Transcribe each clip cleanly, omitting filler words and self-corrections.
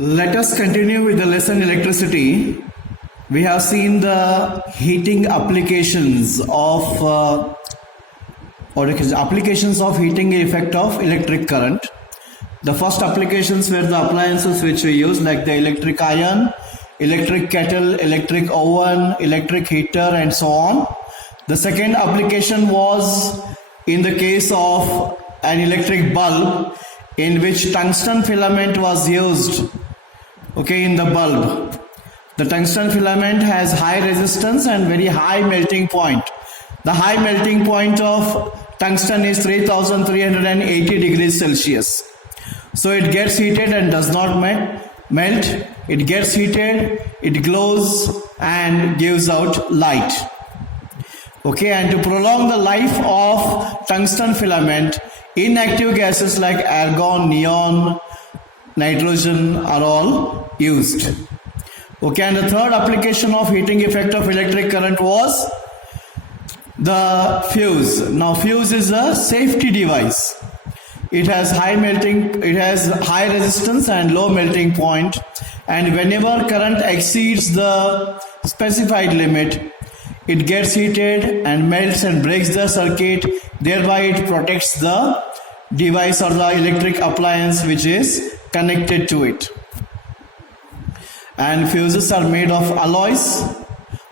Let us continue with the lesson electricity. We have seen the heating applications of applications of heating effect of electric current. The first applications were the appliances which we use, like the electric iron, electric kettle, electric oven, electric heater, and so on. The second application was in the case of an electric bulb, in which tungsten filament was used in the bulb. The tungsten filament has high resistance and very high melting point. The high melting point of tungsten is 3380 degrees Celsius. So it gets heated and does not melt. It gets heated, it glows and gives out light. And to prolong the life of tungsten filament, inactive gases like argon, neon, nitrogen are all used. And the third application of heating effect of electric current was the fuse. Now fuse is a safety device. It has high resistance and low melting point, and whenever current exceeds the specified limit, it gets heated and melts and breaks the circuit. Thereby it protects the device or the electric appliance which is connected to it. And fuses are made of alloys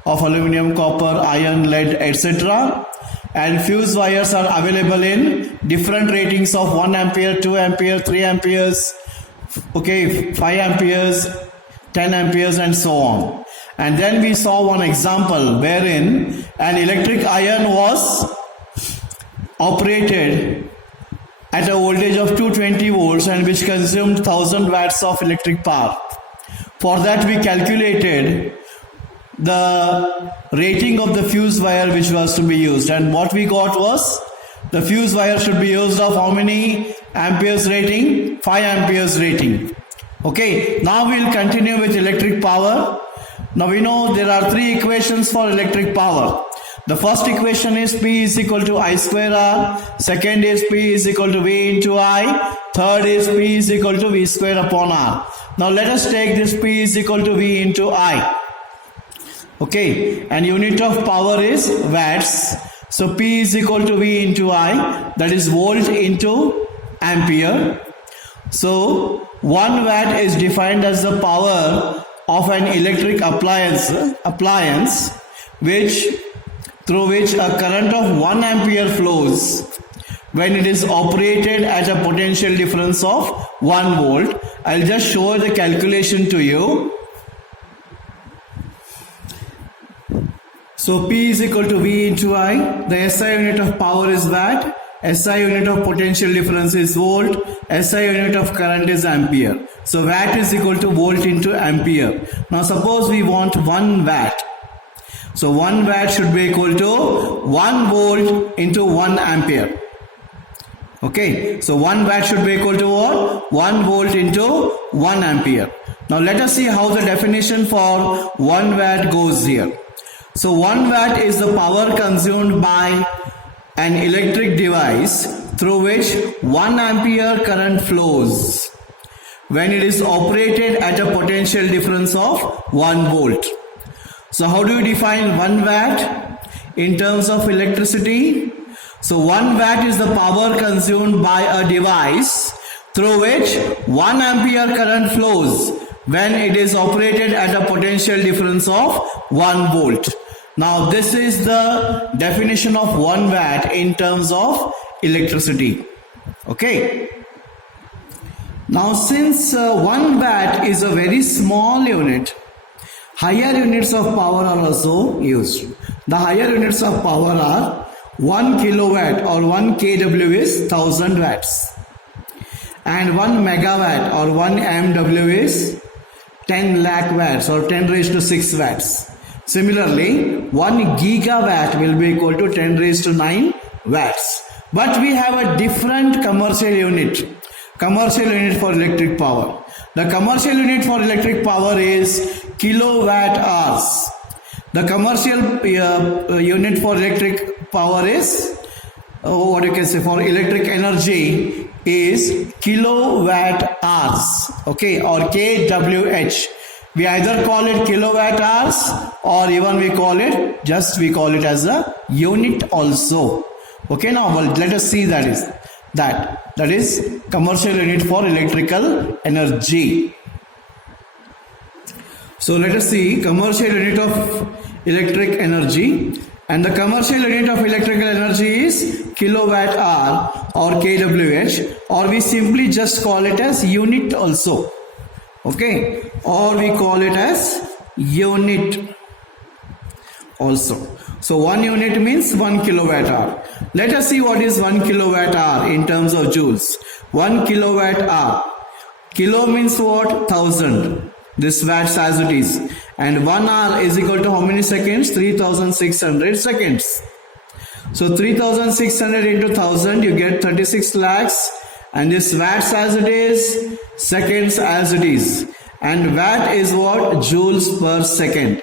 of aluminum, copper, iron, lead, etc. And fuse wires are available in different ratings of 1 ampere, 2 ampere, 3 amperes, 5 amperes, 10 amperes, and so on. And then we saw one example wherein an electric iron was operated at a voltage of 220 volts and which consumed 1000 watts of electric power. For that we calculated the rating of the fuse wire which was to be used, and what we got was the fuse wire should be used of how many amperes rating? 5 amperes rating. Now we will continue with electric power. Now we know there are three equations for electric power. The first equation is P is equal to I square R. Second is P is equal to V into I. Third is P is equal to V square upon R. Now let us take this P is equal to V into I. And unit of power is watts. So P is equal to V into I, that is volt into ampere. So 1 watt is defined as the power of an electric appliance through which a current of 1 ampere flows when it is operated at a potential difference of 1 volt. I'll just show the calculation to you. So P is equal to V into I. The SI unit of power is watt. SI unit of potential difference is volt. SI unit of current is ampere. So watt is equal to volt into ampere. Now suppose we want 1 watt. So 1 watt should be equal to 1 volt into 1 ampere. So 1 watt should be equal to what? 1 volt into 1 ampere. Now let us see how the definition for 1 watt goes here. So 1 watt is the power consumed by an electric device through which 1 ampere current flows when it is operated at a potential difference of 1 volt. So how do you define 1 watt in terms of electricity? So 1 watt is the power consumed by a device through which 1 ampere current flows when it is operated at a potential difference of 1 volt. Now this is the definition of 1 watt in terms of electricity. Now since 1 watt is a very small unit, higher units of power are also used. The higher units of power are 1 kilowatt or 1 kW is 1000 watts. And 1 megawatt or 1 MW is 10 lakh watts or 10 raised to 6 watts. Similarly, 1 gigawatt will be equal to 10 raised to 9 watts. But we have a different commercial unit for electric power. The commercial unit for electric power is kilowatt hours. The commercial unit for electric power is for electric energy is kilowatt hours, okay, or kWh. We either call it kilowatt hours or even we call it as a unit also. Okay, now let us see that is commercial unit for electrical energy. So let us see commercial unit of electric energy, and the commercial unit of electrical energy is kilowatt hour or kWh, or we simply just call it as unit also. Okay, or we call it as unit also. So 1 unit means 1 kilowatt hour. Let us see what is 1 kilowatt hour in terms of joules. 1 kilowatt hour. Kilo means what? 1000. This watts as it is. And 1 hour is equal to how many seconds? 3600 seconds. So 3600 into 1000, you get 36 lakhs. And this watts as it is, seconds as it is. And watt is what? Joules per second.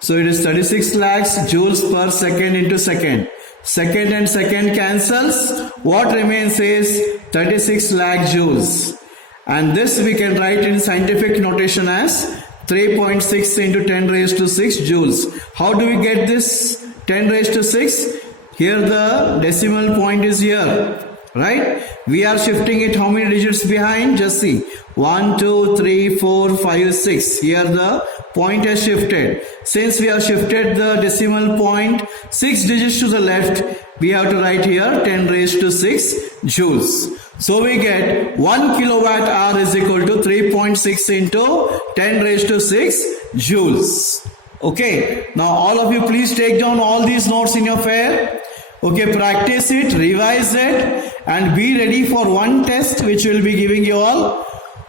So it is 36 lakhs joules per second into second. Second and second cancels. What remains is 36 lakh joules. And this we can write in scientific notation as 3.6 into 10 raised to 6 joules. How do we get this 10 raised to 6? Here the decimal point is here. Right? We are shifting it how many digits behind? Just see. 1, 2, 3, 4, 5, 6. Here the point has shifted. Since we have shifted the decimal point 6 digits to the left, we have to write here 10 raised to 6 joules. So we get 1 kilowatt hour is equal to 3.6 into 10 raised to 6 joules. Okay. Now all of you please take down all these notes in your fair. Okay, practice it, revise it, and be ready for one test which will be giving you all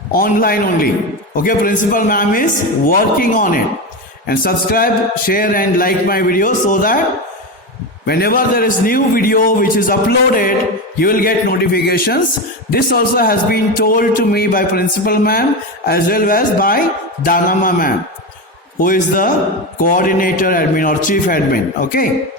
online only. Okay, Principal Ma'am is working on it. And subscribe, share and like my video so that whenever there is new video which is uploaded, you will get notifications. This also has been told to me by Principal Ma'am as well as by Danama Ma'am, who is the coordinator admin or chief admin. Okay.